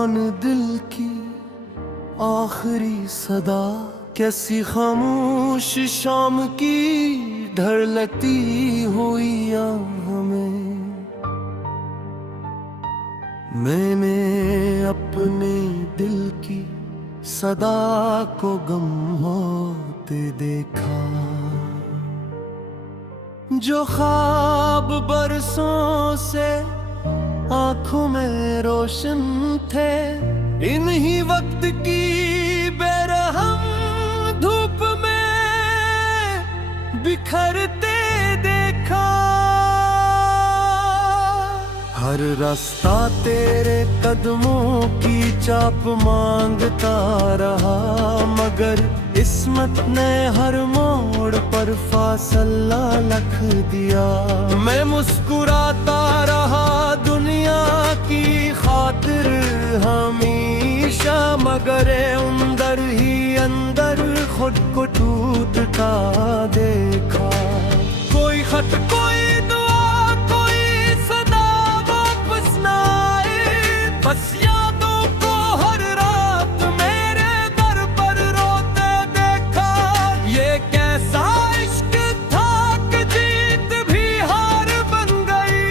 कौन दिल की आखिरी सदा, कैसी खामोश शाम की ढलती हुई हमें। मैंने अपने दिल की सदा को गम होते देखा, जो ख्वाब बरसों से आंखों में रोशन थे, इन्हीं वक्त की बेरहम धूप में बिखरते देखा। हर रास्ता तेरे कदमों की चाप मांगता रहा, मगर किस्मत ने हर मोड़ पर फासला रख दिया। मैं मुस्कुराता रहा दुनिया की खातिर हमेशा, मगर अंदर ही अंदर खुद को टूटता देखा। कोई खत कोई दुआ कोई सदा वापस ना आए, बस यादों को हर रात मेरे दर पर रोते देखा। ये कैसा इश्क था कि जीत भी हार बन गई,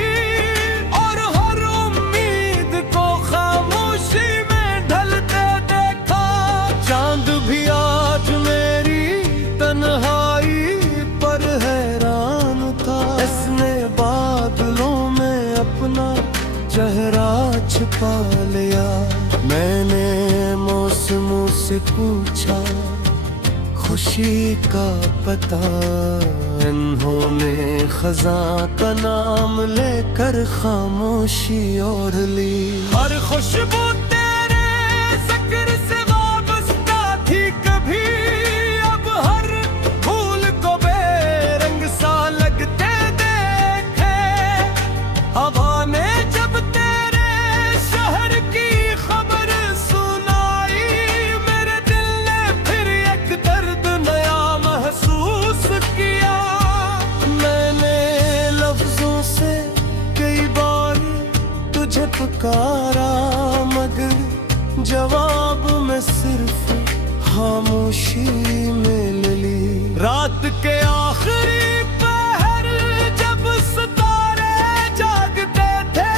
और हर उम्मीद को खामोशी में ढलते देखा। चांद भी आज मेरी तन्हाई पर हैरान था, इसने बादलों में अपना चेहरा छुपा लिया। मैंने मौसमों से पूछा खुशी का पता, इन्होंने खज़ां का नाम लेकर खामोशी ओढ़ ली। हर खुशबू तेरे ज़िक्र से वाबस्ता थी कभी, अब हर फूल को बेरंग सा लगते देखे। हवा ने जब तेरे शहर की खबर सुनाई, मेरे दिल ने फिर एक दर्द नया महसूस किया। मैंने लफ्जों से कई बार तुझे पुकारा, मगर जवाब में सिर्फ खामोशी में ले ली। रात के आखिरी पहर जब सितारे जागते थे,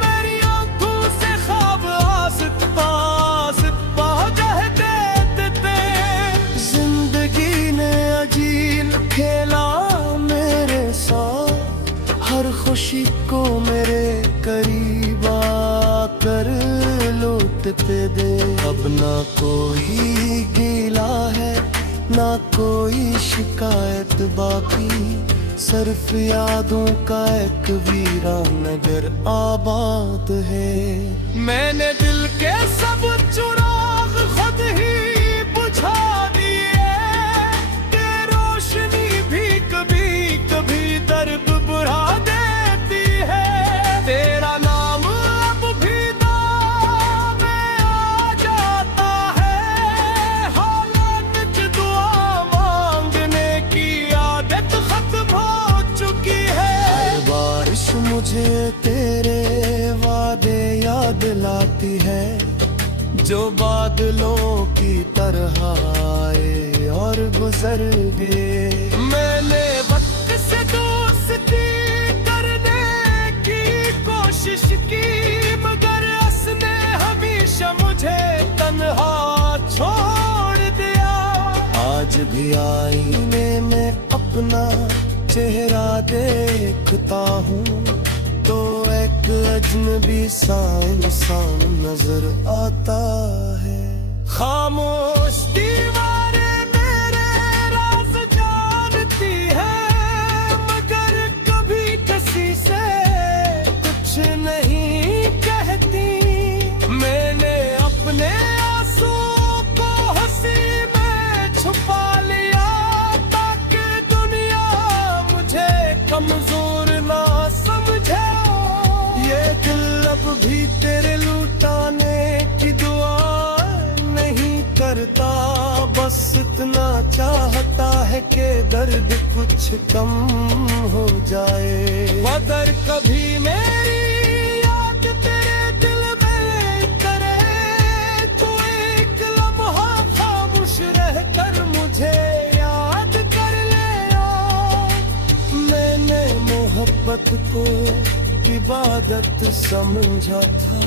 मेरी आंखों से ख्वाब आसिफ़ जह देते थे। जिंदगी ने अजीब खेला मेरे साथ, हर खुशी को मेरे करीब आकर लौटते दे। अब ना कोई गिला है ना कोई शिकायत बाकी, सिर्फ यादों का एक वीरान नगर आबाद है। मैंने दिल के सब चुराग खुद ही बुझा दिए, कि रोशनी भी कभी कभी दर्द बुझा देती है। तेरा नाम अब भी दाम में आ जाता है, हालात च दुआ मांगने की आदत खत्म हो चुकी है। हर बारिश मुझे तेरे वादे याद लाती है, जो बादलों की तरह आए और गुजर गए। मैंने वक्त से दोस्ती करने की कोशिश की, मगर उसने हमेशा मुझे तन्हा छोड़ दिया। आज भी आईने में अपना चेहरा देखता हूँ, तो एक अजनबी सा इंसान नजर आता है। खामोश दीवारें मेरे राज जानती है, मगर कभी किसी से कुछ नहीं कहती। मैंने अपने आंसुओं को हंसी में छुपा लिया, ताकि दुनिया मुझे कमजोर ना समझे। ये दिल अब भी तेरे लुटाने की दुआ नहीं करता, बस इतना चाहता है कि दर्द कुछ कम हो जाए। मगर कभी मेरी याद तेरे दिल में करे को इबादत समझा था,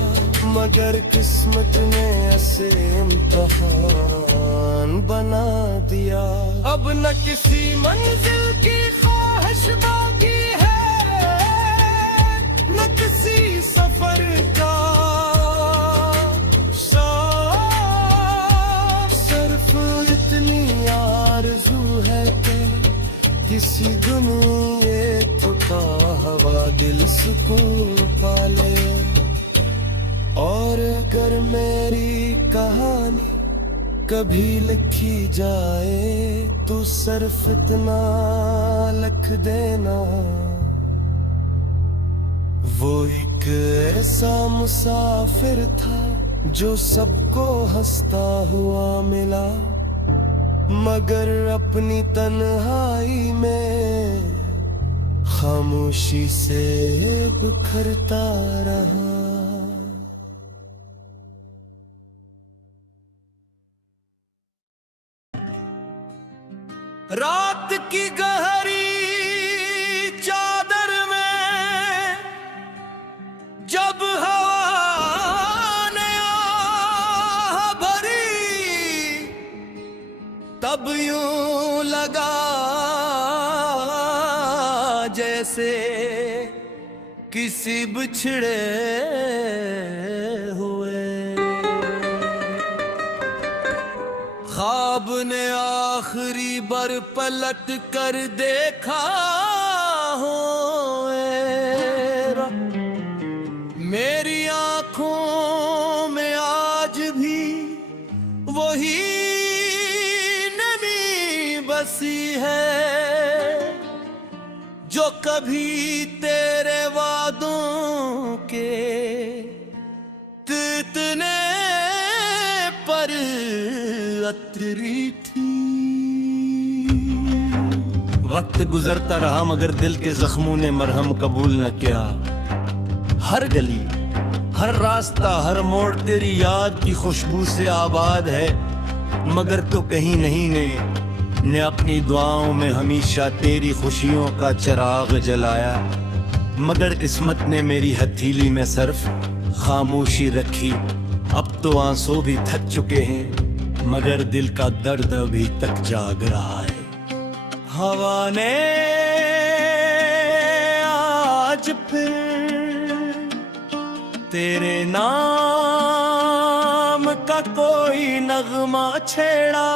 मगर किस्मत ने ऐसे इम्तिहान बना दिया। अब न किसी मंजिल की ख्वाहिश बाकी है, न किसी सफर का साफ, सिर्फ इतनी आरज़ू है कि किसी दुनिया थका हवा दिल सुकून पाले। और अगर मेरी कहानी कभी लिखी जाए तो सिर्फ इतना लिख देना, वो एक ऐसा मुसाफिर था जो सबको हंसता हुआ मिला, मगर अपनी तन्हाई में खामोशी से बिखरता रहा। रात की गहरी चादर में जब हवा ने आह भरी, तब यूं लगा जैसे किसी बिछड़े हुए ख्वाब ने आखिरी बार पलट कर देखा हो। मेरी आंखों में आज भी वही नमी बसी है जो कभी तेरे वादों के तितने पर अतरी थी। वक्त गुजरता रहा मगर दिल के जख्मों ने मरहम कबूल न किया। हर गली, हर रास्ता, हर मोड़ तेरी याद की खुशबू से आबाद है, मगर तो कहीं नहीं ने अपनी दुआओं में हमेशा तेरी खुशियों का चिराग जलाया। मगर किस्मत ने मेरी हथेली में सिर्फ खामोशी रखी। अब तो आंसू भी थक चुके हैं, मगर दिल का दर्द अभी तक जाग रहा है। हवा ने आज फिर तेरे नाम का कोई नगमा छेड़ा,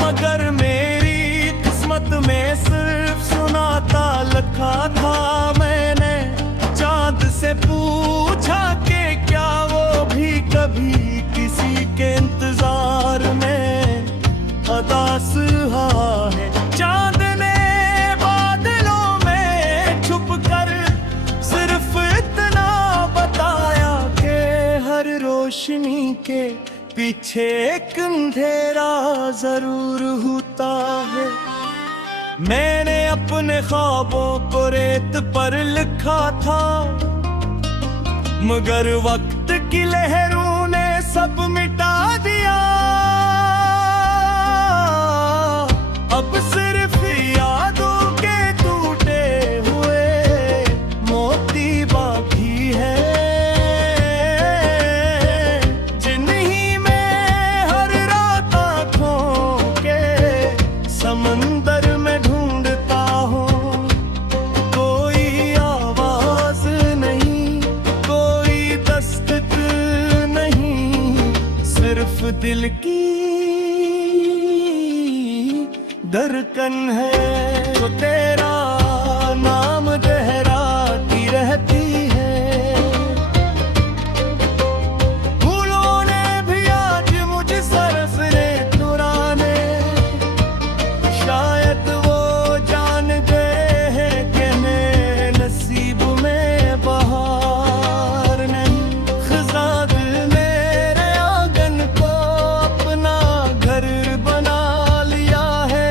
मगर मेरी किस्मत में सिर्फ सुनाता लिखा था। मैंने चांद से पूछा कि क्या वो भी कभी किसी के इंतजार में अदास रहा है। चांद ने बादलों में छुप कर सिर्फ इतना बताया कि हर रोशनी के पीछे एक अंधेरा जरूर होता है। मैंने अपने ख्वाबों को रेत पर लिखा था, मगर वक्त की लहरों ने सब मिटा दिया। अब सिर्फ यादों के टूटे हुए मोती बाकी है, जिन्हीं में हर रात आँखों के समंदर में ढूंढता हूँ। कोई आवाज नहीं, कोई दस्तक नहीं, सिर्फ दिल की धड़कन है। तो तेरा नाम गहराती रहती है। फूलों ने भी आज मुझे सरसरे तुराने, शायद वो जान गए हैं कि मेरे नसीब में बहार नहीं। खज़ां दिल मेरे आंगन को अपना घर बना लिया है,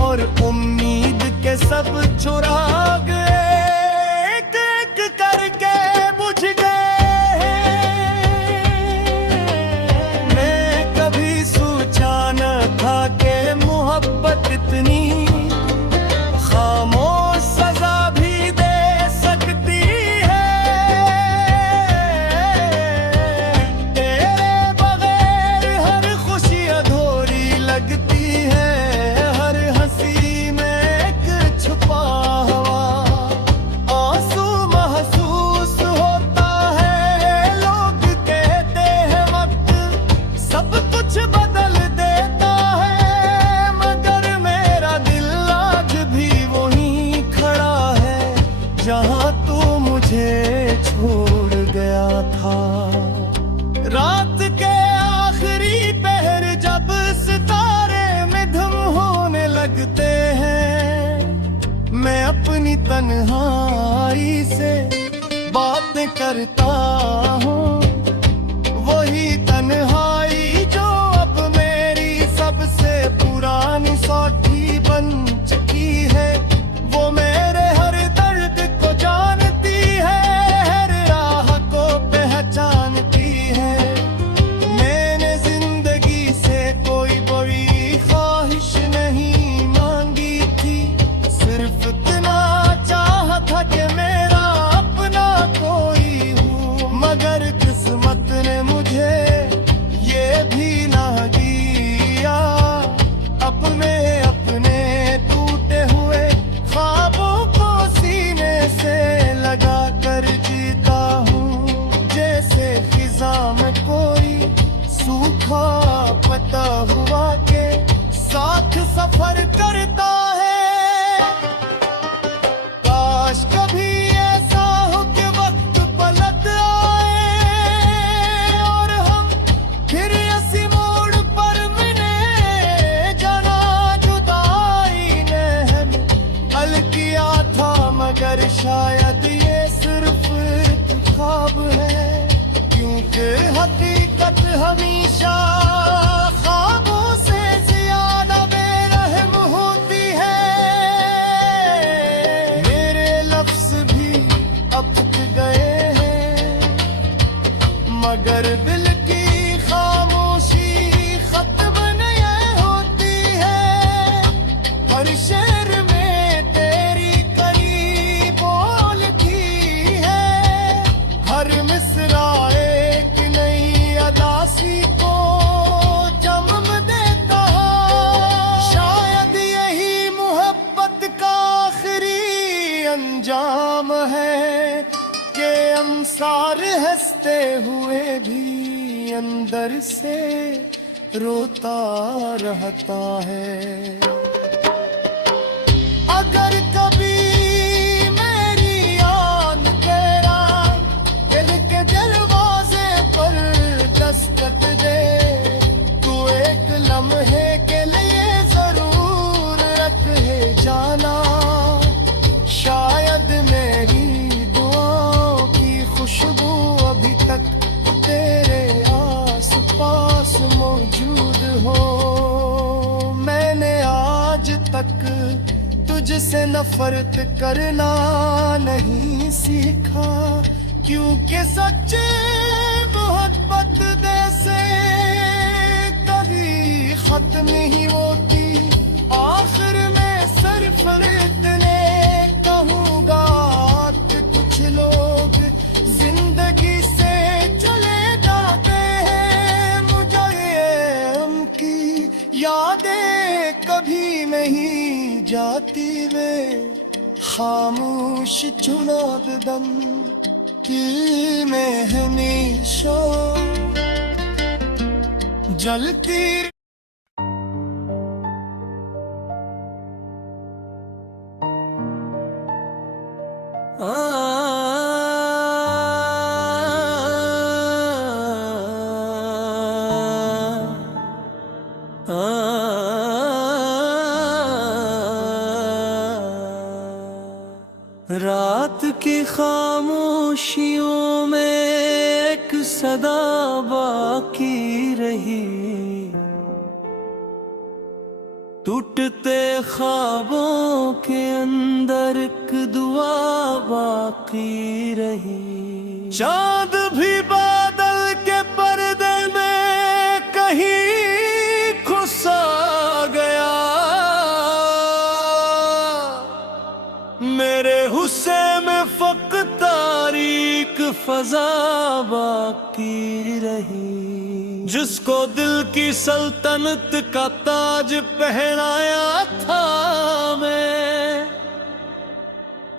और उम्मीद के सब चुराग रात के आखिरी पहर जब सितारे मिधम होने लगते हैं, मैं अपनी तन्हाई से बातें करता हूँ। वही तन्हाई जो अब मेरी सबसे पुरानी साथी बन चुकी है। वो मेरे हर दर्द को जानती है, हर राह को पहचानती है। मैंने जिंदगी से कोई बड़ी ख्वाहिश नहीं मांगी थी, सिर्फ इतना चाहा था कि मेरा अपना कोई हूँ। मगर किस्मत ने मुझे ये भी ना दिया, अपने अपने टूटे हुए ख्वाबों को सीने से लगा कर जीता हूँ। जैसे खिजा में कोई सूखा पता हुआ के साथ सफर करता है। काश कभी ऐसा हो कि वक्त पलट आए और हम फिर इसी मोड़ पर मिले। जाना जुदाई ने हमें हल किया था, मगर शायद ये सिर्फ एक ख्वाब है। क्योंकि हकीकत हमेशा ख्वाबों से ज्यादा बेरहम होती है। मेरे लफ्ज भी अब थक गए हैं, मगर दिल की खामोशी खत्म नहीं होती है। हर शेर में तेरी करी बोल की है, हर मिसरा एक नई अदासी को जन्म देता है। शायद यही मोहब्बत का आखिरी अंजाम है कि अंसार हंसते हुए भी अंदर से रोता रहता है। अगर कभी मेरी याद तेरा दिल के दरवाजे पर दस्तक दे, तू एक लम्हे के लिए जरूर रखे जाना। शायद मेरी दुआओं की खुशबू अभी तक तेरे आस पास मौजूद हो। मैंने आज तक तुझसे नफरत करना नहीं सीखा, क्योंकि सच्चे मोहब्बत जैसे कभी खत्म नहीं होती। आखिर में सिर्फ इतने कहूँगा कि कुछ लोग जिंदगी से चले जाते हैं, मुझे उनकी यादें कभी नहीं जाती। वे खामोश चुनाव दम दिल में हमेशा जलती। रात की खामोशियों में एक सदा बाकी रही, टूटते ख्वाबों के अंदर एक दुआ बाकी रही। चांद भी बादल के पर्दे में कहीं खुसा गया, मेरे हुस्से में फक तारीक फजा बाकी रही। जिसको दिल की सल्तनत का ताज पहनाया था मैं,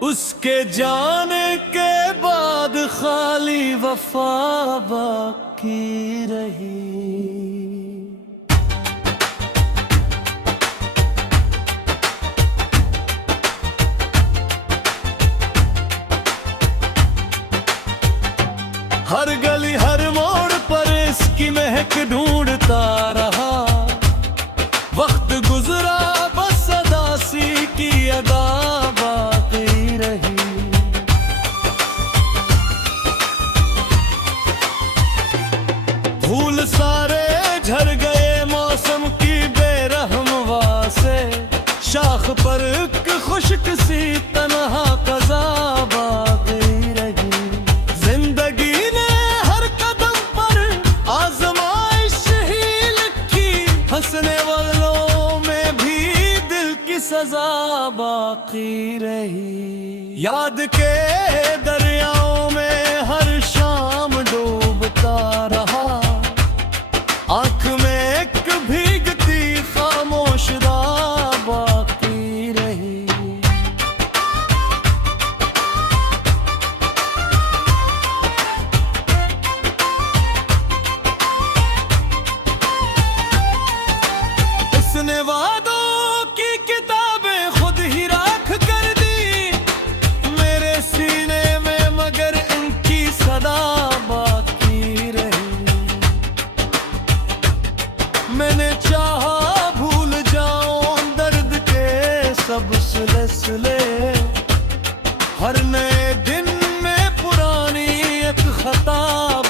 उसके जाने के बाद खाली वफा बाकी रही। हर गली एक ढूंढता रहा, वक्त गुजरा बस अदासी की अदा बाकी रही। फूल सारे झड़ गए मौसम की बेरहम हवा से, शाख पर एक खुश्क सी तन्हा कज़ा बाकी रही। जिंदगी ने हर कदम पर आजमाइश ही लिखी, हंसने वालों में भी दिल की सजा बाकी रही। याद के दरियाओं में हर शाम डूबता रहा, आंख में एक भीगती खामोश राह बाकी रही। इसने वादों की किताबें खुद ही राख कर दी मेरे सीने में, मगर इनकी सदा बाकी रही। मैंने चाहा भूल जाऊं दर्द के सब सिलसिले, हर नए दिन में पुरानी एक खता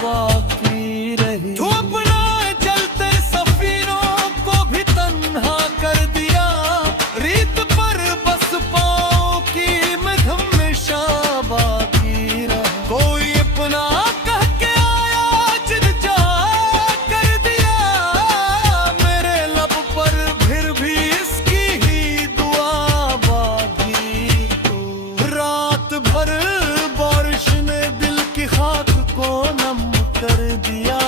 बाकी रही। तू अपना चलते सफीरों को भी तन्हा कर दिया, रीत पर बस पाओ की मैं हमेशा बाकी रहा। कोई अपना कह के आया जिद जा कर दिया, मेरे लब पर फिर भी इसकी ही दुआ बाकी। रात भर बारिश ने दिल की खाक को नम कर दिया,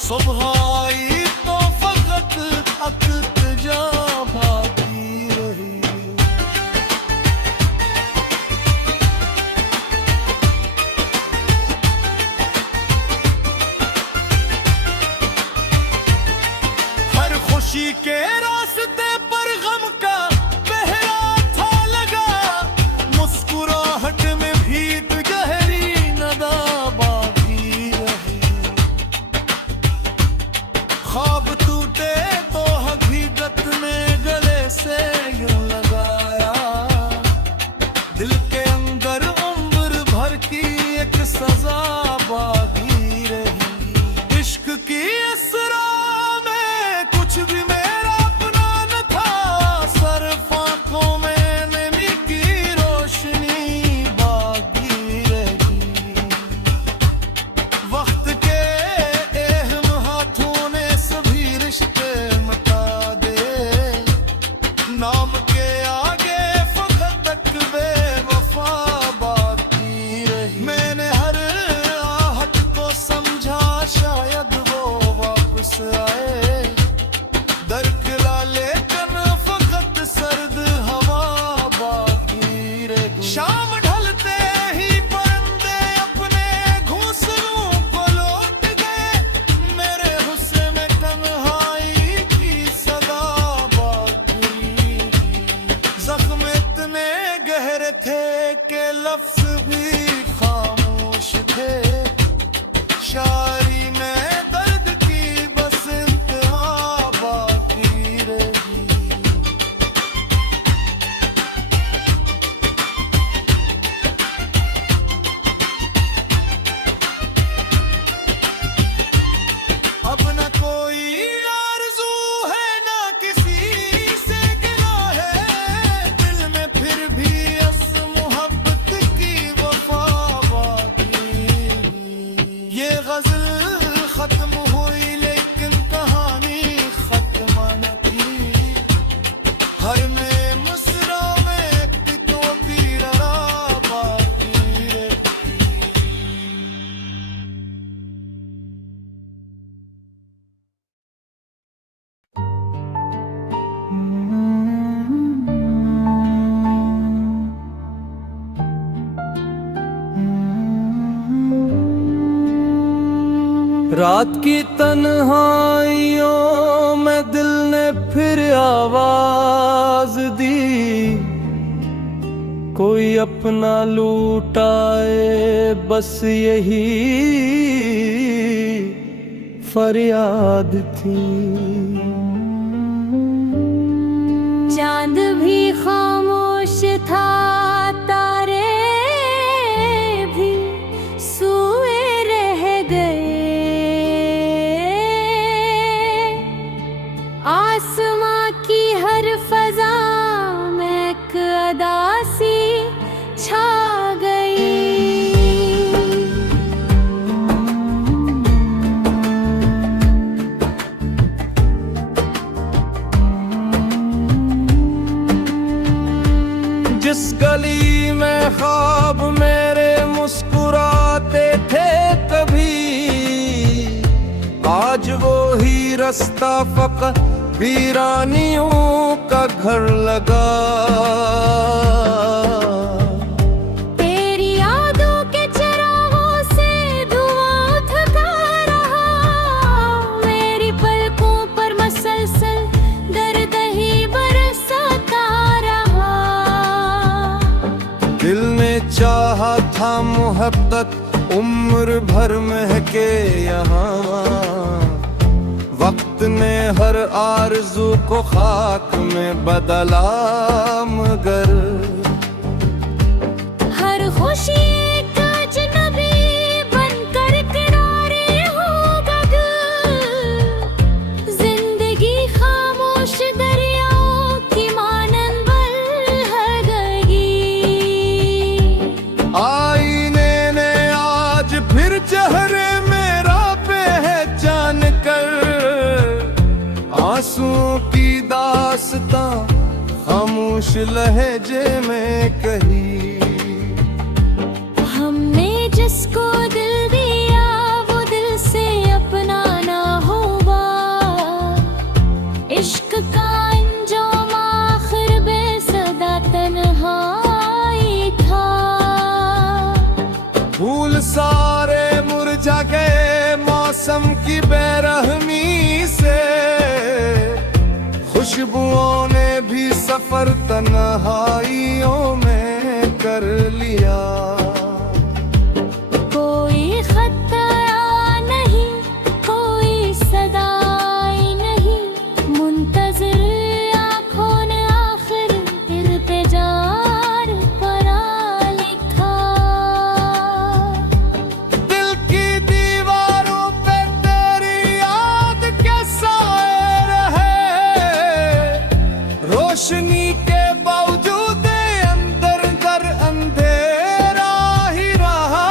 सुबह आई तो फकत अक़्तजा बाकी रही। हर खुशी के रास्ते पर गम का पहरा था लगा, मुस्कुराहट में भीत गहरी नदा बाकी रही। ख्वाब टूटे तो हकीकत ने गले से यूं लगाया, दिल के अंदर उम्र भर की एक सजा बाकी रही। इश्क की इस राह में कुछ भी मेरा अपना न था, सिर्फ आंखों में नमी की रोशनी बाकी रही। वक्त के अहम हाथों ने सभी रिश्ते मिटा दे, नाम के आगे फकत तक बेवफा बाकी रही। मैंने हर आहट को समझा शायद वो वापस आए, दरकिला लेकिन फकत सर्द हवा बाकी रही। शाम ढलते ही परिंदे अपने घोंसलों को लौट गए, मेरे हुस्न में तन्हाई की सदा बाकी। जख्म इतने गहरे थे कि लफ्ज भी खामोश थे, शायरी में दर्द की बस इंतहा बाकी रही। अब न कोई आरज़ू है ना किसी से गिला है, दिल में फिर भी अस मोहब्बत की वफा बाकी। ये गज़ल खत्म हुई लेकिन कहानी खत्म न थी, हर नए मुस्रा में एक तो दीरा बाकी रही। रात की तन्हाइयों में दिल ने फिर आवाज दी, कोई अपना लूटाए बस यही फरियाद थी। चांद भी खामोश था, तारे भी सोए रह गए। आसमां की हर फजा में एक अदासी छा गई। जिस गली में ख्वाब मेरे मुस्कुराते थे कभी, आज वो ही रास्ता फकत वीरानियों का घर लगा। तेरी यादों के चिरागों से धुआं उठता रहा, मेरी पलकों पर मसलसल दर्द ही बरसता रहा। दिल ने चाहा था मोहब्बत उम्र भर महके यहाँ, वक्त ने हर आरज़ू को खाक में बदला, मगर हर खुशी एक अजनबी बनकर किनारे होगा दिल। जिंदगी खामोश दरियाओं की मानंद बह गई। आईने ने आज फिर चेहरे मेरा पहचान कर, आंसुओं की दास्तां खामोश लहजे में कही। हमने जिसको दिल दिया वो दिल से अपना ना होगा। इश्क का अंजाम आखिर बेसदा तन्हाई था। फूल सारे मुरझा गए मौसम की बेरहमी से, खुशबुओं ने भी सफर तन्हाइयों में कर लिया। कोई खत आया नहीं, कोई सदाई नहीं, मुंतज़िर आँखों ने आखिर दिल पे जार परा लिखा। दिल की दीवारों पे तेरी याद के साए रहे, रोशनी के बावजूद अंदर घर अंधेरा ही रहा।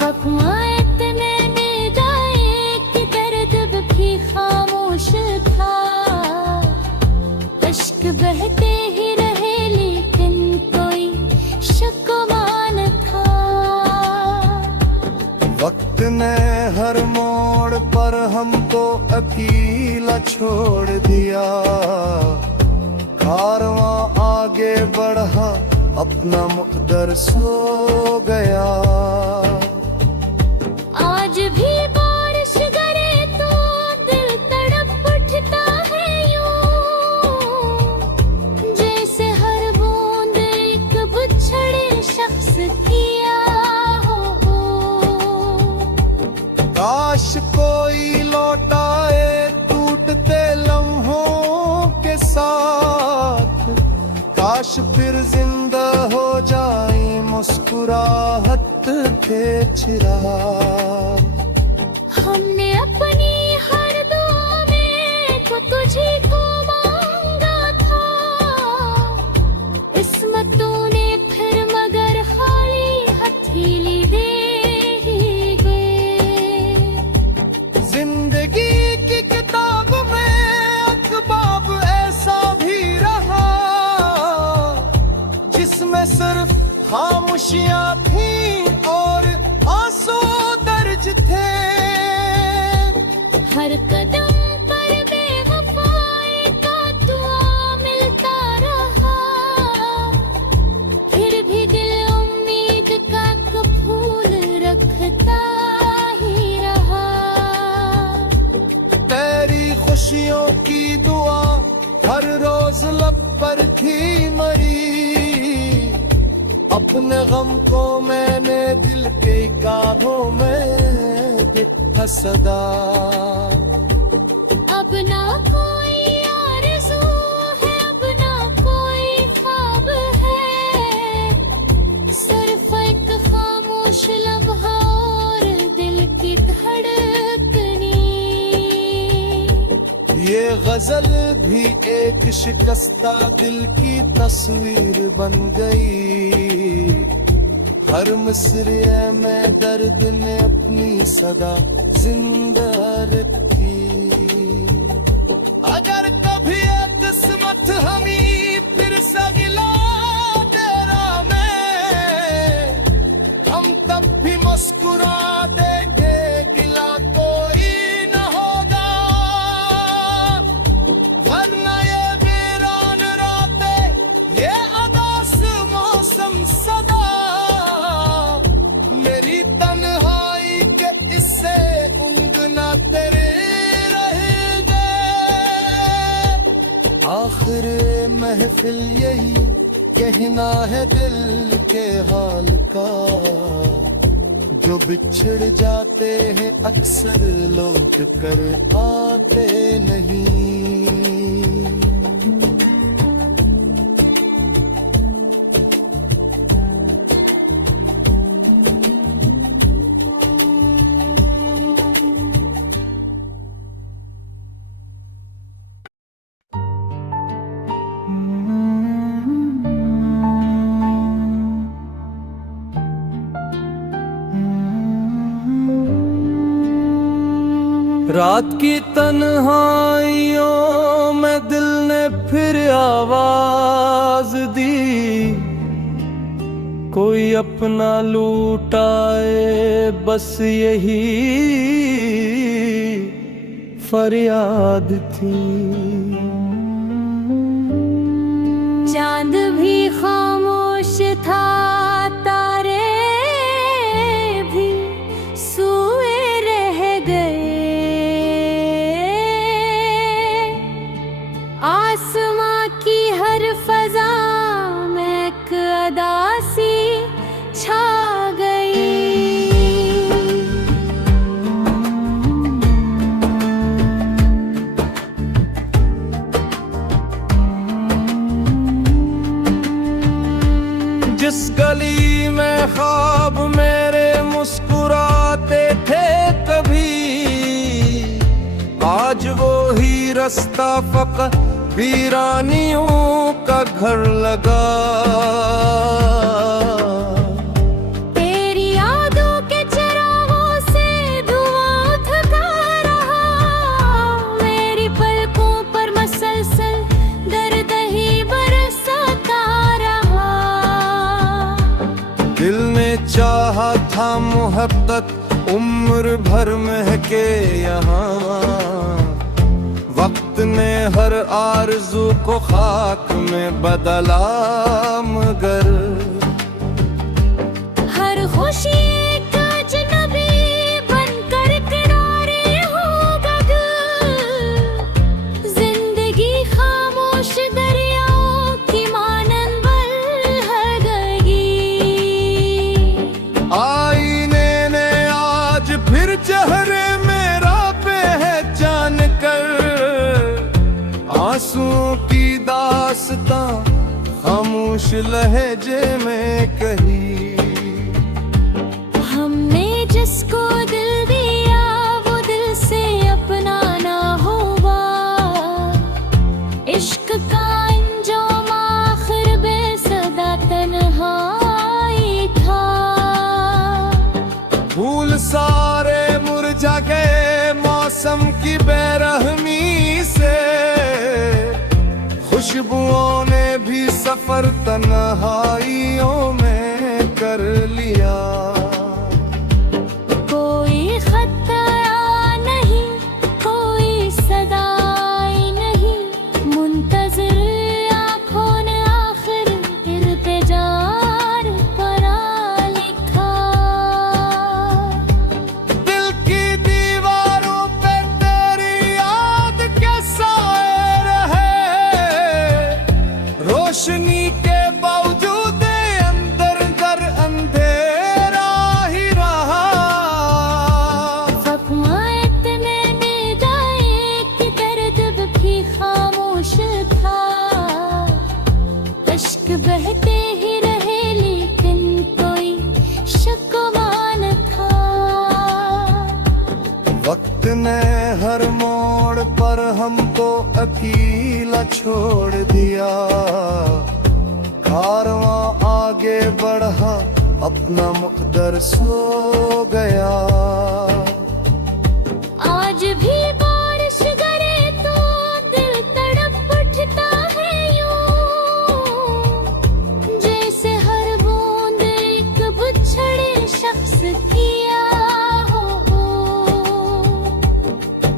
फ़क़्मा इतने निगाहे कि दर्द भी खामोश था। अश्क बहते ही रहे लेकिन कोई शिकवा न था। वक्त ने हर मोड़ पर हमको अकेला छोड़ दिया, कारवां आगे बढ़ा अपना मुक़द्दर सो गया। आज भी बारिश गिरे तो दिल तड़प उठता है यूं, जैसे हर बूंद एक बिछड़े शख्स की हो। काश कोई लौटाए टूटते लम्हों के साथ, काश फिर जिंदा हो जाए मुस्कुराहट के चिराग। हमने अपनी हर दुआ में तो तुझे को मांगा था। किस्मतों ने फिर मगर खाली हथेली दे ही गए। जिंदगी की किताब में अखबाब ऐसा भी रहा, जिसमें सिर्फ खामोशियां थी और आंसू दर्ज थे। हर कदम पर बेवफाई का दुआ मिलता रहा, फिर भी दिल उम्मीद का फूल रखता ही रहा। तेरी खुशियों की दुआ हर रोज लब पर थी मरी, अपने गम को मैंने दिल के कांधों में हसदा। अब ना कोई आरज़ू है, अब ना कोई ख्वाब है, सिर्फ एक खामोश लम्हा और दिल की धड़कनी। ये गजल भी एक शिकस्ता दिल की तस्वीर बन गई। हर मिसरे में दर्द ने अपनी सदा जिंदा रखी। अगर कभी एक किस्मत हमी फिर सगिला तेरा में, हम तब भी मुस्कुरा देंगे, गिला कोई न होगा। वरना ये वीरान रातें, ये अदास मौसम सदा, मेरी तन्हाई के इससे उंगना तेरे रहेंगे। आखिर महफिल यही कहना है दिल के हाल का, जो बिछड़ जाते हैं अक्सर लौट कर आते नहीं। रात की तन्हाइयों में दिल ने फिर आवाज दी, कोई अपना लूटाए बस यही फरियाद थी। चांद भी खामोश था, तारे भी सोए रह गए, आसमां की हर फजा में एक अदासी छा गई। जिस गली में ख्वाब मेरे मुस्कुराते थे कभी, आज वो ही रास्ता फकत वीरानियों का घर लगा। तेरी यादों के चिरागों से धुआं उठता रहा, मेरी पलकों पर मसलसल दर्द ही बरसता रहा। दिल ने चाहा था मोहब्बत उम्र भर महके यहाँ, वक्त ने हर आरज़ू को खाक में बदला, मगर हर खुशी एक अजनबी बनकर किनारे हो गई। जिंदगी खामोश दरियाओं की मानंद बह गई। आईने ने आज फिर चेहरे मेरा पहचान कर, आंसुओं की दास्तां खामोश लहजे में कही। हमने जिसको दिल दिया वो दिल से अपना ना हुआ, इश्क का अंजाम आखिर बेसदा तन्हाई था। फूल सारे मुरझा गए मौसम की बेरहमी से, खुशबुओं ने भी सफर तन्हाइयों में कर लिया। कोई खत आया नहीं, कोई सदाई नहीं, मुंतज़िर आँखों ने आखिर इल्तिजार परा लिखा। दिल की दीवारों पे तेरी याद के साए रहे, रोशनी के बावजूद अंदर अंधेरा अकेला छोड़ दिया, कारवां आगे बढ़ा अपना मुक़द्दर सो गया। आज भी बारिश गिरे तो दिल तड़प उठता है यूं, जैसे हर बूंद एक बिछड़े शख्स किया हो।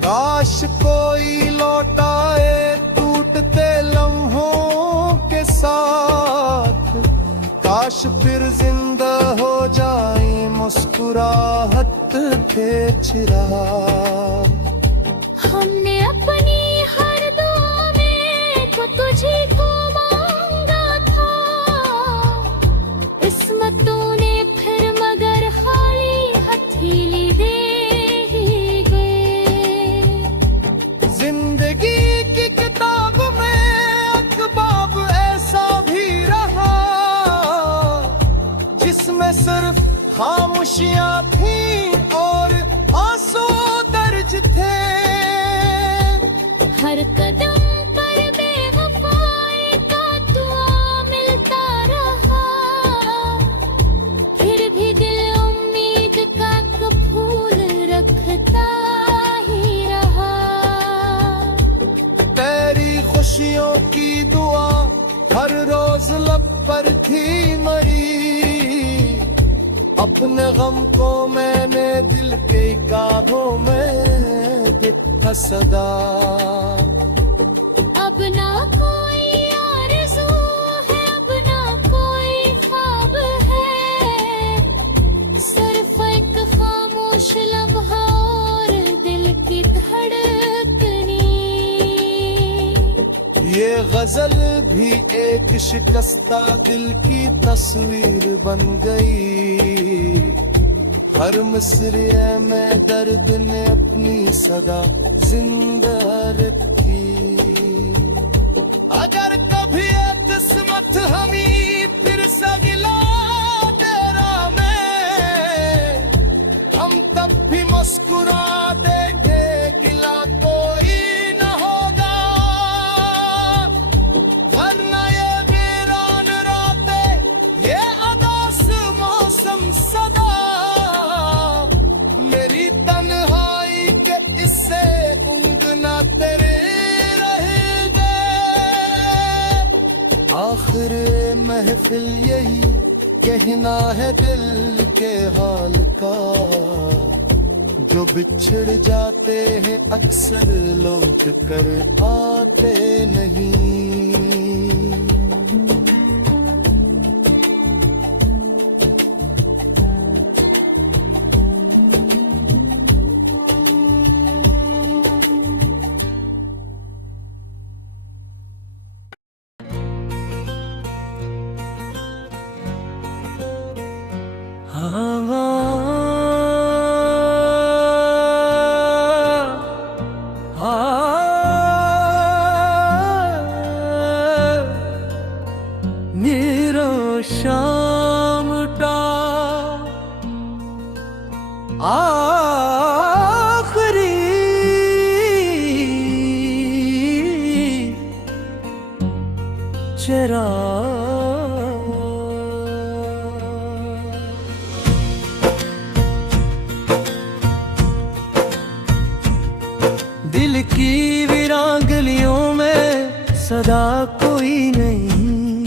काश कोई लौटाए टूटते लम्हों के साथ, काश फिर जिंदा हो जाए मुस्कुराहट के चिराग। हमने अपनी हर दुआ में तो तुझे को मांगा था, किस्मतों ने फिर मगर खाली हथेली दे ही गए। जिंदगी की किताब में अखबाब ऐसा भी रहा, जिसमें सिर्फ खामोशियां थी और आंसू दर्ज थे। हर कदम पर बेवफाई का दुआ मिलता रहा, फिर भी दिल उम्मीद का फूल रखता ही रहा। तेरी खुशियों की दुआ हर रोज लब पर थी मरी, अपने गम को मैंने दिल के कांधों में देखा सदा। अब ना कोई आरज़ू है, अब ना कोई ख्वाब है, सिर्फ एक खामोश लम्हा और दिल की धड़कनी। ये गजल भी एक शिकस्ता दिल की तस्वीर बन गई, हर मिसरे में दर्द ने अपनी सदा जिंदा रखी। अगर कभी एक किस्मत हमें फिर से गिला तेरा में, हम तब भी मुस्कुरा देंगे, गिला कोई न होगा। वरना ये वीरान रातें, ये अदास मौसम सदा, मेरी तन्हाई के इससे उंगना तेरे रहेंगे। आखिर महफिल यही कहना है दिल के हाल का, जो बिछड़ जाते हैं अक्सर लौट कर आते नहीं। दिल की वीरान गलियों में सदा कोई नहीं,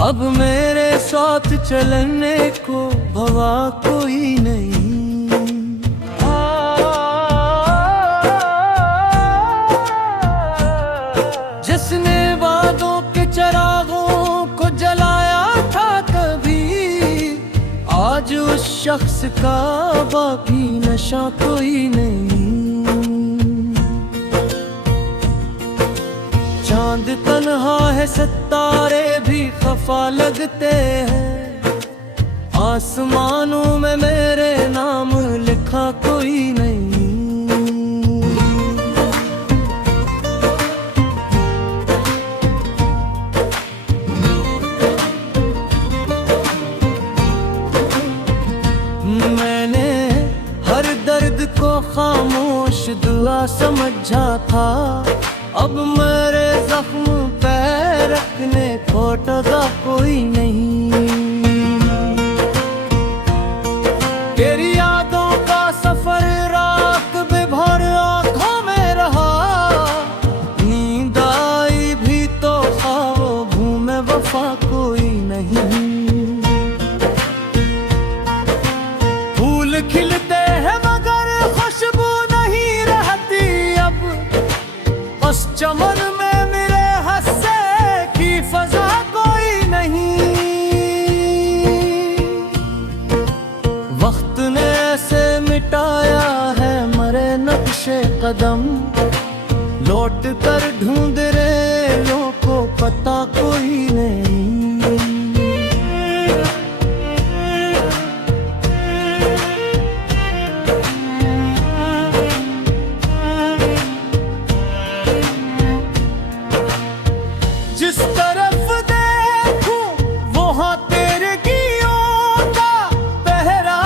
अब मेरे साथ चलने को हवा कोई नहीं। जिसने वादों के चरागों को जलाया था कभी, आज उस शख्स का बाकी नशा कोई नहीं। चांद तन्हा है, सितारे भी खफा लगते हैं, आसमानों में मेरे नाम लिखा कोई नहीं। मैंने हर दर्द को खामोश दुआ समझा था, अब मेरे जख्म पे रखने खोटा दा कोई नहीं। तेरी यादों का सफर रात बेभर आंखों में रहा, नींद आई भी तो ख्वाबों में वफा कोई नहीं। फूल खिलते हैं मगर खुशबू नहीं रहती अब, बस चमन में मेरे हंसे की फजा कोई नहीं। वक्त ने ऐसे मिटाया है मरे नक्शे कदम, लौट कर ढूंढ रहे लोगों को पता कोई नहीं। जिस तरफ देखूं वहां तेरे गियों का पहरा,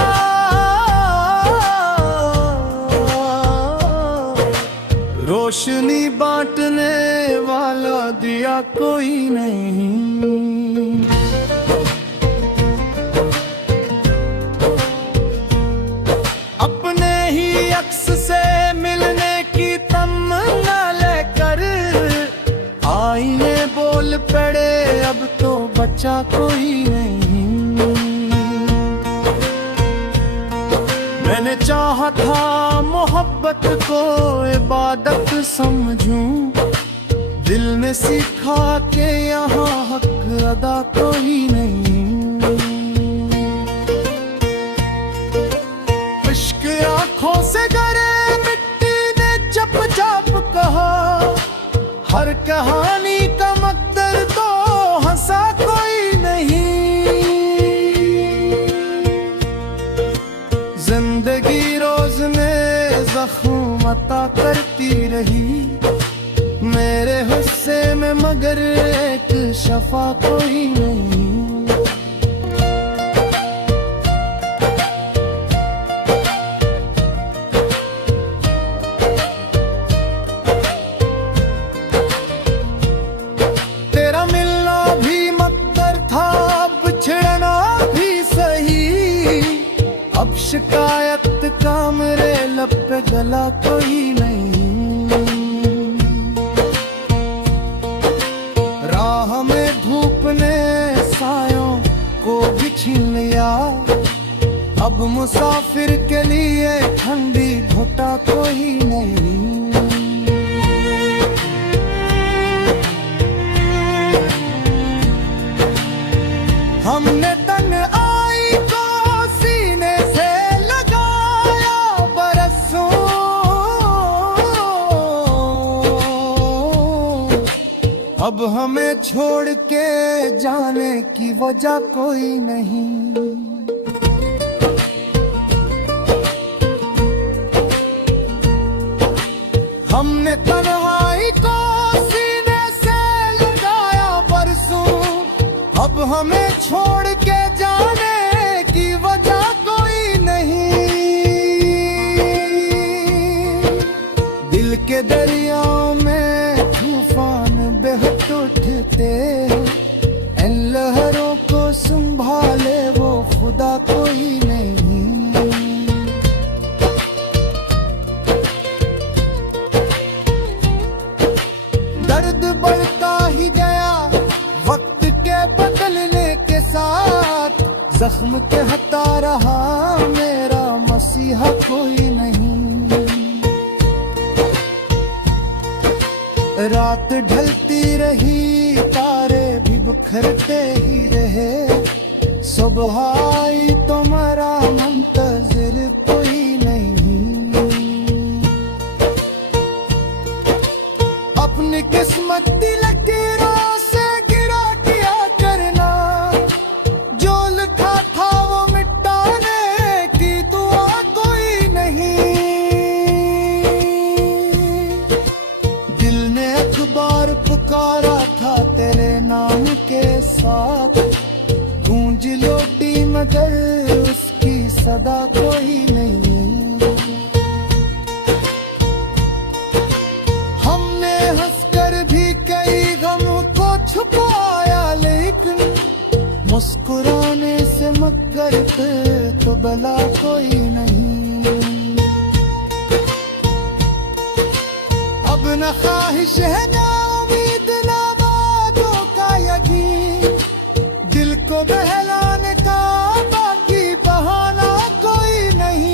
रोशनी बांटने वाला दिया कोई नहीं। अपने ही अक्स से मिलने की तमन्ना लेकर आईने बोल पड़े, अब तो बचा कोई नहीं। मैंने चाहा था मोहब्बत को इबादत समझूं, दिल में सीखा के यहाँ हक अदा कोई नहीं। इश्क आंखों से गरे मिट्टी ने चप चाप कहा, हर कहानी का मकदर तो हंसा कोई नहीं। जिंदगी रोज में जख्म अता करती रही मेरे हिस्से में, मगर एक शफा कोई नहीं। तेरा मिलना भी मकदर था, बिछड़ना भी सही, अब शिकायत का मेरे लब पे गला कोई नहीं। राह में धूप ने सायों को भी छीन लिया, अब मुसाफिर के लिए ठंडी घुटा कोई नहीं। हमने तन आई को सीने से लगाया बरसों, अब हमें छोड़ के जाने की वजह कोई नहीं। हमने तन्हाई को सीने से लगाया बरसों, अब हमें छोड़ के जाने की वजह कोई नहीं। दिल के दरियाओं में तूफान बहत उठते, इन लहरों को संभाले वो खुदा कोई नहीं। दर्द बढ़ता ही गया वक्त के बदलने के साथ, जख्म के हटा रहा मेरा मसीहा कोई नहीं। रात ढलती रही तारे भी बिखरते ही रहे, सुबह आई तो मरा मुंतजिर कोई नहीं। अपनी किस्मत की लकीरों से गिरा किया करना, जो लिखा था वो मिटाने की दुआ कोई नहीं। दिल ने अखबार पुकारा था तेरे नाम के साथ, गूंज लौटी मगर भला कोई नहीं। अब न ख्वाहिश है ना उम्मीद ना वादों का यकीन, दिल को बहलाने का बाकी बहाना कोई नहीं।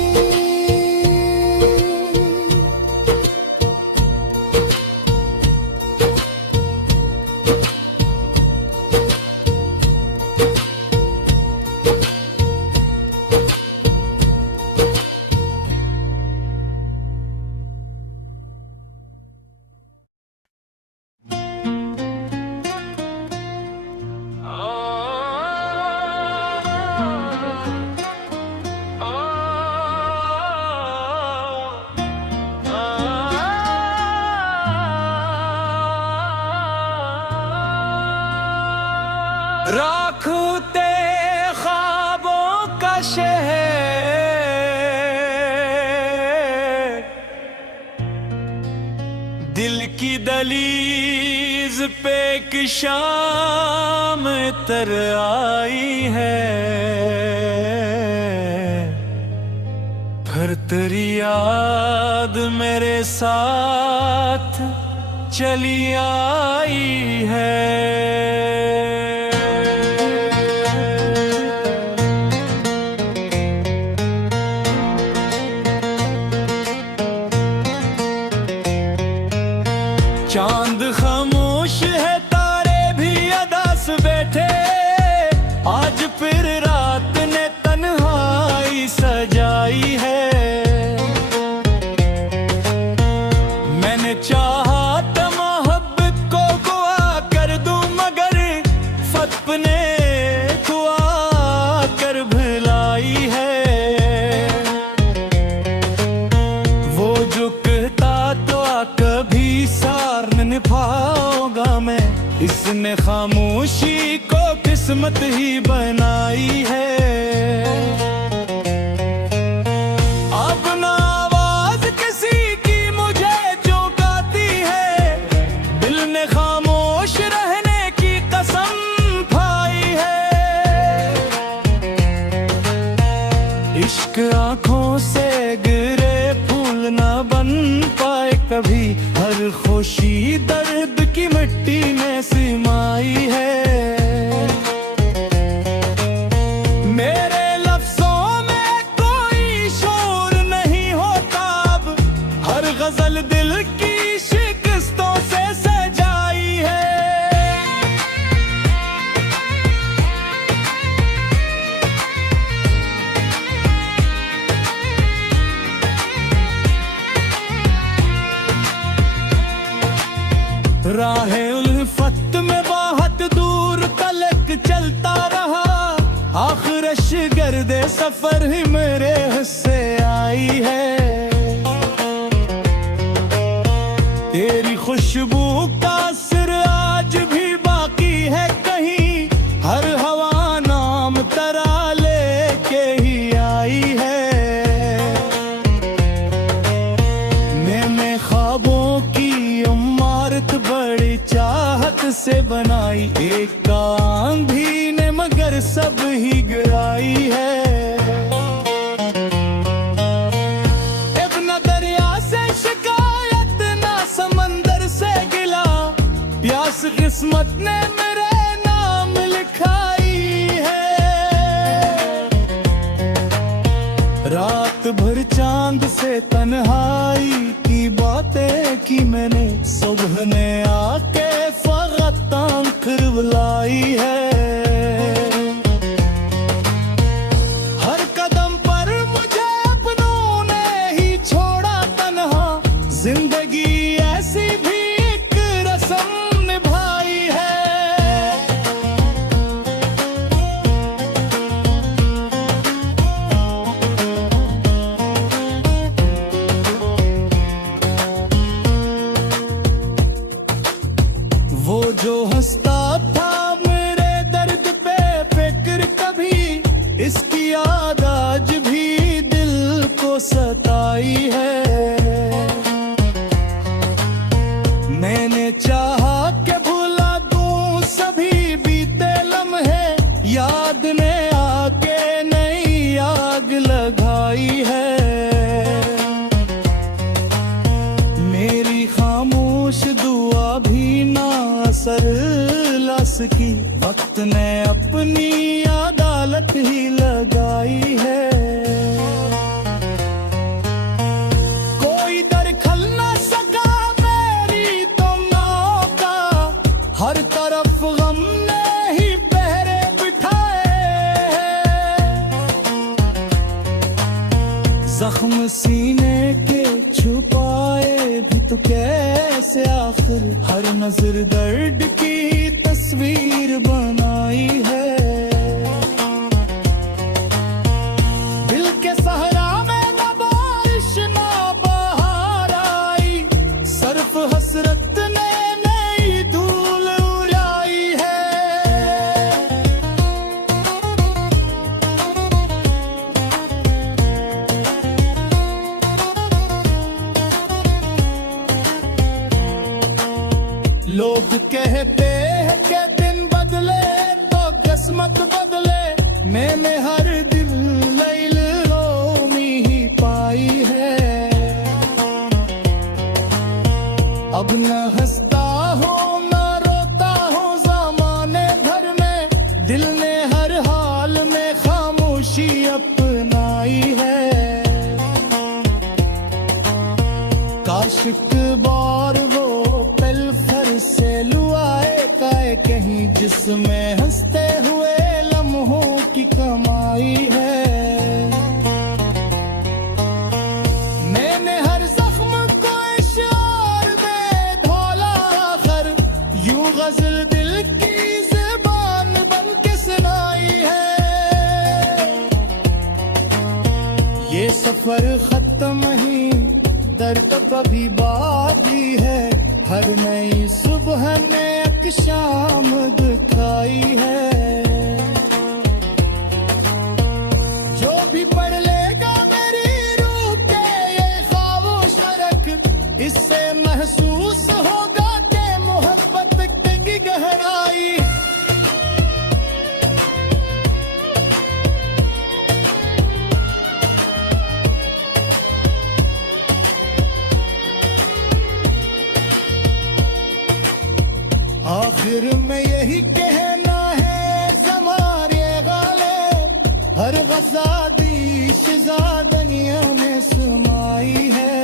राखते ख्वाबों का शहर, दिल की दलीज पे एक शाम तर आई है, फिर तेरी याद मेरे साथ चली आई है। चांद खामोश है, तारे भी अदास बैठे, आज फिर रात ने तन्हाई सजाई है। मैंने चाहा तो मोहब्बत को गुआ कर दूं, मगर फत ने दुआ कर भुलाई है। वो झुकता तो कभी सार न निभाऊंगा मैं, इसने खामोशी को किस्मत ही बनाई है। अब ना आवाज किसी की मुझे चौंकाती है, दिल ने खामोश रहने की कसम खाई है। इश्क आंखों से गिरे फूल ना बन पाए कभी, हर खुशी दर्द की मिट्टी में सिमाई है। मेरे लफ्जों में कोई शोर नहीं होता, अब हर गजल दिल की शिकस्तों से सजाई है। राहे उल्फत में बहुत दूर तलक चलता रहा, आखिरश गर्दे सफर ही मेरे हिस्से आई है। तेरी खुशबू का सिर आज भी बाकी है कहीं, हर हवा नाम तरा लेके ही आई है। मैंने ख्वाबों की इमारत बड़ी चाहत से बनाई, एक काम भी ने मगर सब ही गिराई है। अब न दरिया से शिकायत ना समंदर से गिला, प्यास किस्मत ने मेरे नाम लिखाई है। रात भर चांद से तन्हाई की बातें की मैंने, सुबह ने आके फकत आंख बुलाई है। हर कदम पर मुझे अपनों ने ही छोड़ा तन्हा, जिंदगी ऐसी भी एक रस्म निभाई है। वो जो हंसता था मेरे दर्द पे फिक्र कभी, इसकी याद आज भी दिल को सताई है। मैंने चाहा कि भुला दूं सभी बीते लम्हे, याद ने आके नई आग की वक्त ने अपनी अदालत ही लगाई है। कोई दरखल न सका मेरी तो मौका, हर तरफ गम ने ही पहरे बिठाए हैं। जख्म सीने के छुपाए भी तो कैसे, आखिर हर नजर दर्द की तस्वीर बनाई है। दिल के सहरा में न बारिश न बहार आई, सर्फ हसरत ने नई धूल उड़ाई है। लोग कहते हैं कि दिन बदले तो किस्मत बदले, मैंने हर दिल लैल रोमी ही पाई है। अब न हंसता हूँ न रोता हूँ ज़माने भर में, दिल ने हर हाल में खामोशी अपनाई है। काश एक बार वो पल फिर से लुआए काए कहीं, जिसमें हंसते हुए लम्हों की कमाई है। मैंने हर जख्म को इशार में ढोला, आखिर यूं गजल दिल की ज़बान बन के सुनाई है। ये सफर खत्म ही दर्द कभी बाकी है, हर नई सुबह ने एक शाम दिखाई है। जो भी पढ़ लेगा मेरी रूह के ये खामोश रख, इससे महसूस होगा कि मोहब्बत की गहराई। आखिर में यही कहना है ज़मारे गाले, हर गज़ादी शिज़ा दुनिया में समाई है।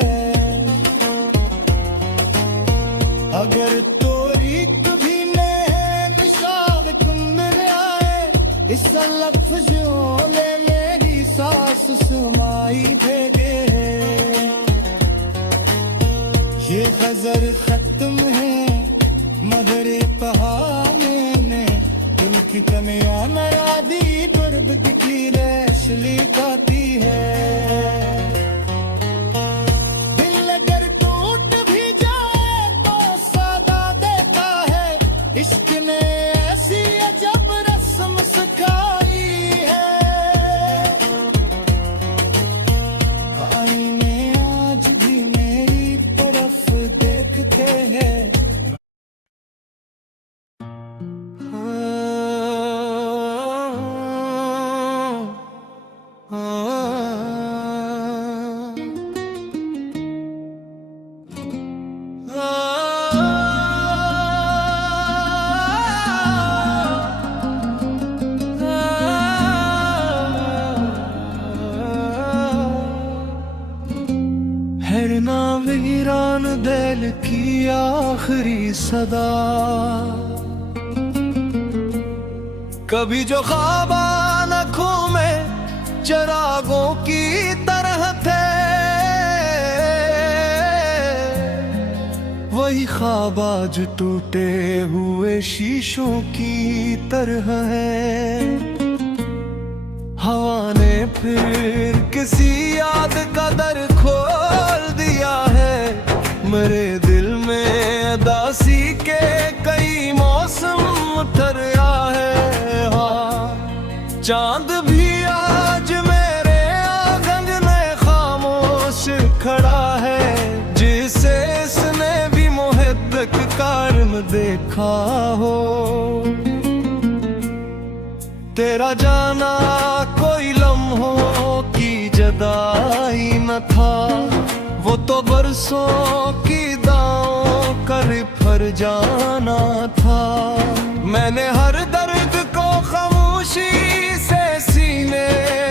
अगर तोरी कभी ने निशान कुंदर आए, इस लफ्ज़ों ले मेरी सांस समाई भेगे। ये गज़ल खत्म है मगर बहाने ने, दिल की कमियां नारादी दर्द की रेशली गाती है। दिल अगर टूट भी जाए तो सदा देता है, इश्क ने ऐसी अजब रस्म सिखाई है। आईने आज भी मेरी तरफ देखते हैं। हैरना वीरान दिल की आखिरी सदा, कभी जो ख्वाबा आँखों में चिरागों की तरह थे, वही ख्वाब आज टूटे हुए शीशों की तरह है। हवा ने फिर किसी याद का दर खोल दिया है, मेरे दिल में उदासी के कई मौसम उतर आए हैं। हाँ, चांद भी आज मेरे आंगन में खामोश खड़ा है, जिसे इसने भी मोहब्बत कारण देखा हो। तेरा जाना कोई लम्हों की जदाई न था, वो तो बरसों की दाओं का रिफर पर जाना था। मैंने हर दर्द को खामोशी से सीने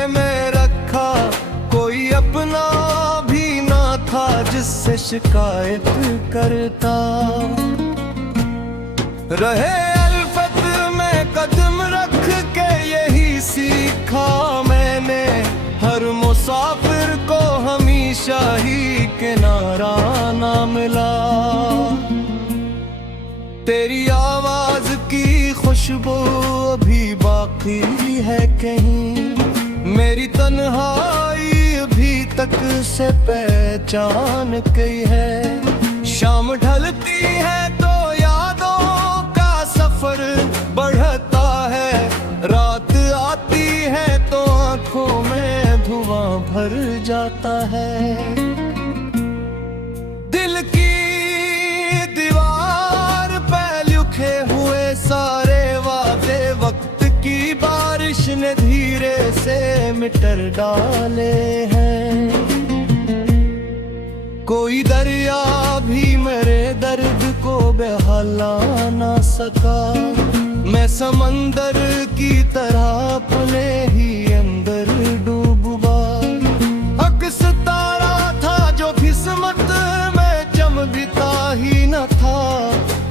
में रखा, कोई अपना भी ना था जिससे शिकायत करता। रहे अल्फत में कदम रख के यही सीखा मैंने, हर मुसाफिर को हमेशा ही किनारा ना मिला। तेरी आवाज की खुशबू अभी बाकी है कहीं, मेरी तन्हाई अभी तक से पहचान गई है। शाम ढलती है तो यादों का सफर बढ़ता है, रात आती है तो आंखों में धुआं भर जाता है। दिल की दीवार पे लिखे हुए सारे वादे वक्त की बारिश ने धीरे से मिटर डाले हैं। कोई दरिया भी मेरे दर्द को बहाला ना सका, मैं समंदर की तरह अपने ही अंदर डूबा। अक्स तारा था जो किस्मत में चमकता ही न था,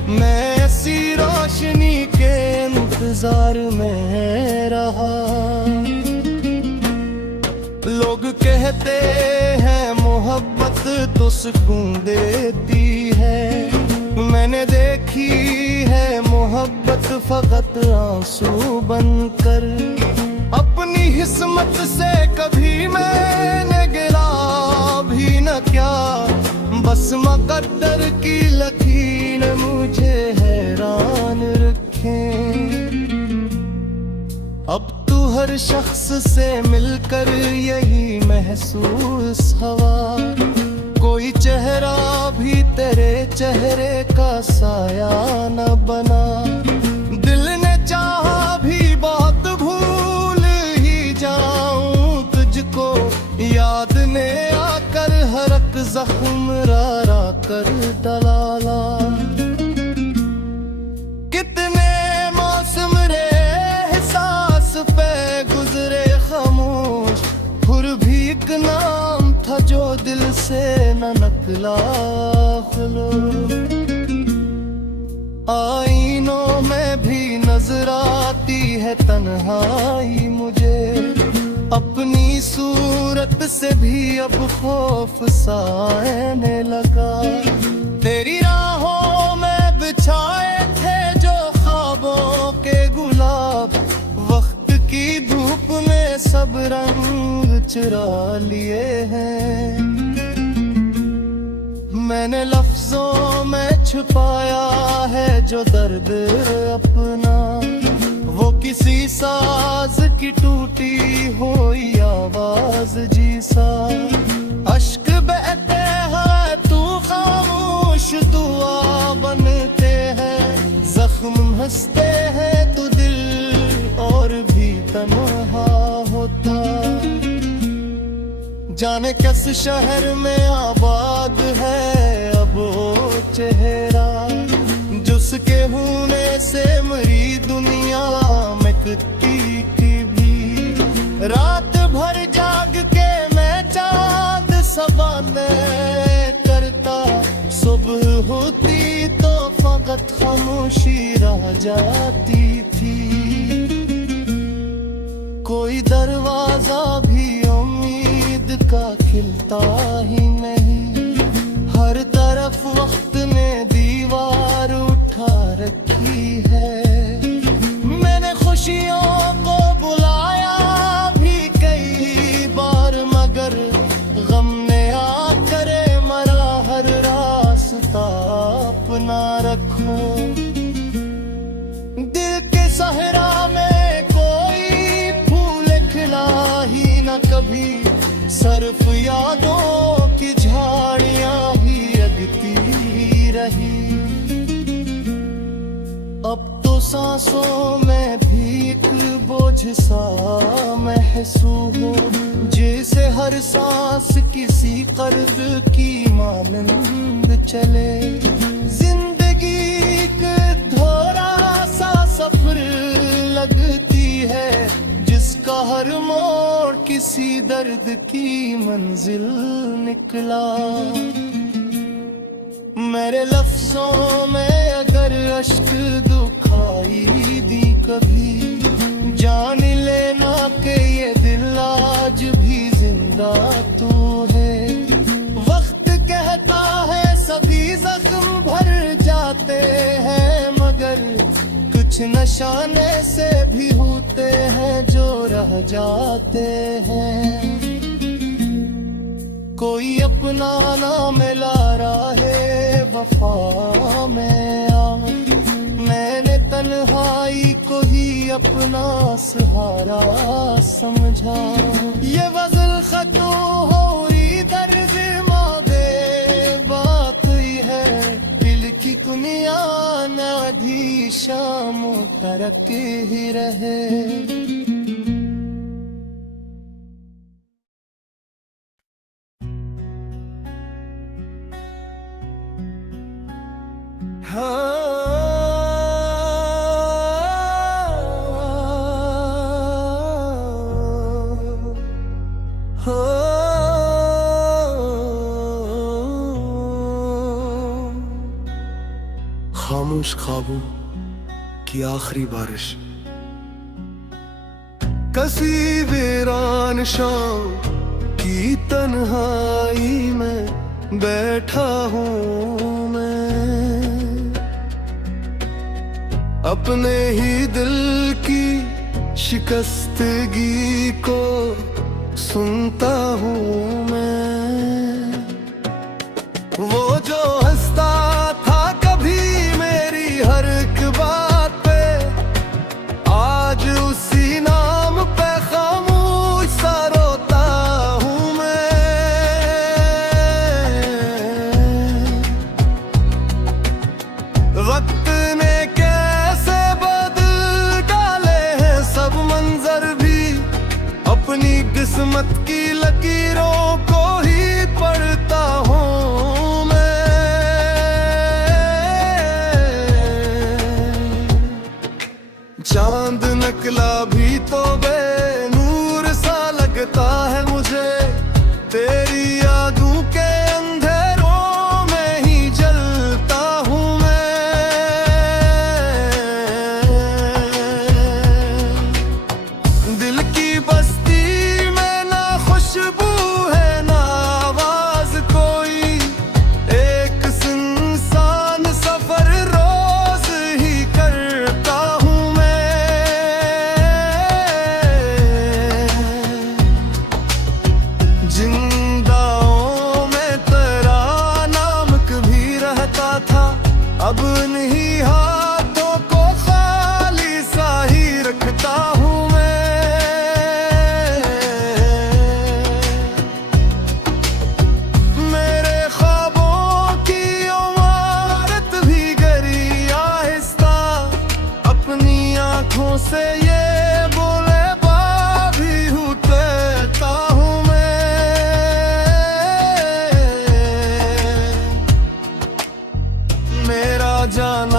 मैं ऐसी रोशनी के इंतजार में रहा। लोग कहते हैं मोहब्बत तो सुकून देती है, मैंने देखी है मोहब्बत फकत आंसू बनकर। अपनी किस्मत से कभी मैंने गिला भी न क्या, बस मुकद्दर की लकीर मुझे हैरान रखे। अब तू हर शख्स से मिलकर यही महसूस हवा, कोई चेहरा भी तेरे चेहरे का साया न बना। दिल ने चाहा भी बहुत भूल ही जाऊं तुझको, याद ने आकर हर एक जख्म रा कर डलाला। कितने मौसम रे एहसास पे गुजरे खामोश, फिर भी एक नाम था जो दिल से न निकला खलो। आईनों में भी नजर आती है तन्हाई मुझे, अपनी सूरत से भी अब खौफ सा आने लगा। तेरी राहों में बिछाए थे जो ख्वाबों के गुलाब, वक्त की धूप में सब रंग चुरा लिए हैं। मैंने लफ्जों में छुपाया है जो दर्द अपना, वो किसी साज की टूटी हुई आवाज जीसा। अश्क बहते हैं तू खामोश दुआ बनते हैं, जख्म हंसते हैं तो दिल और भी तन्हा होता। जाने किस शहर में आबाद है अब वो चेहरा, जिसके होने से मरी दुनिया में मिटती की भी। रात भर जाग के मैं चांद सवाने करता, सुबह होती तो फकत खामोशी रह जाती थी। कोई दरवाजा भी उम्मीद का खिलता ही नहीं, हर तरफ वक्त ने दीवार उठा रखी है। मैंने खुशियों को बुलाया भी कई बार, मगर गम ने आकर मरा हर रास्ता अपना रखो। दिल के सहरा में कोई फूल खिला ही न कभी, सिर्फ यादों की झाड़ियां ही रगती रही। अब तो सांसों में भी एक बोझ सा महसूस हो, जैसे हर सांस किसी कर्ज की मानंद चले। जिंदगी हर मोड़ किसी दर्द की मंजिल निकला। मेरे लफ्जों में अगर अश्क दुखाई दी कभी, जान लेना के ये दिल आज भी जिंदा तू है। वक्त कहता है सभी जख्म भर जाते हैं, मगर कुछ निशाने से भी होते हैं जो रह जाते हैं। कोई अपना ना मिला राहे वफा में आ, मैंने तन्हाई को ही अपना सहारा समझा। ये वज़ल खत्म हो रही दर्द मांगे बात ही है, दिल की दुनिया आधी शाम तरक ही रहे। खामोश ख्वाबों की आखिरी बारिश, कसी वीरान शाम की तन्हाई में बैठा हूँ मैं। अपने ही दिल की शिकस्तगी को सुनता हूँ मैं। वो जो हंसता था कभी मेरी हर एक बात पे, आज उसी नाम पे खामोश सा रोता हूँ मैं। वक्त ने कैसे बदल डाले हैं सब मंजर भी, अपनी किस्मत की लकीरों को ही पढ़ता हूँ मैं। चांद निकला भी तो बेनूर सा लगता है मुझे, तेरी यादों के अंधेरों में ही जलता हूँ मैं। दिल की बस्ती में ना खुशबू है ना आवाज कोई, एक सुनसान सफर रोज ही करता हूँ मैं। जिंदाओं में तेरा नाम कभी रहता था, अब नहीं हाथों को खाली सा ही रखता हूँ मैं। मेरे ख्वाबों की इमारत भी गिरी आहिस्ता, अपनी आंखों से ये बोले भी उतरता हूँ मैं। मेरा जान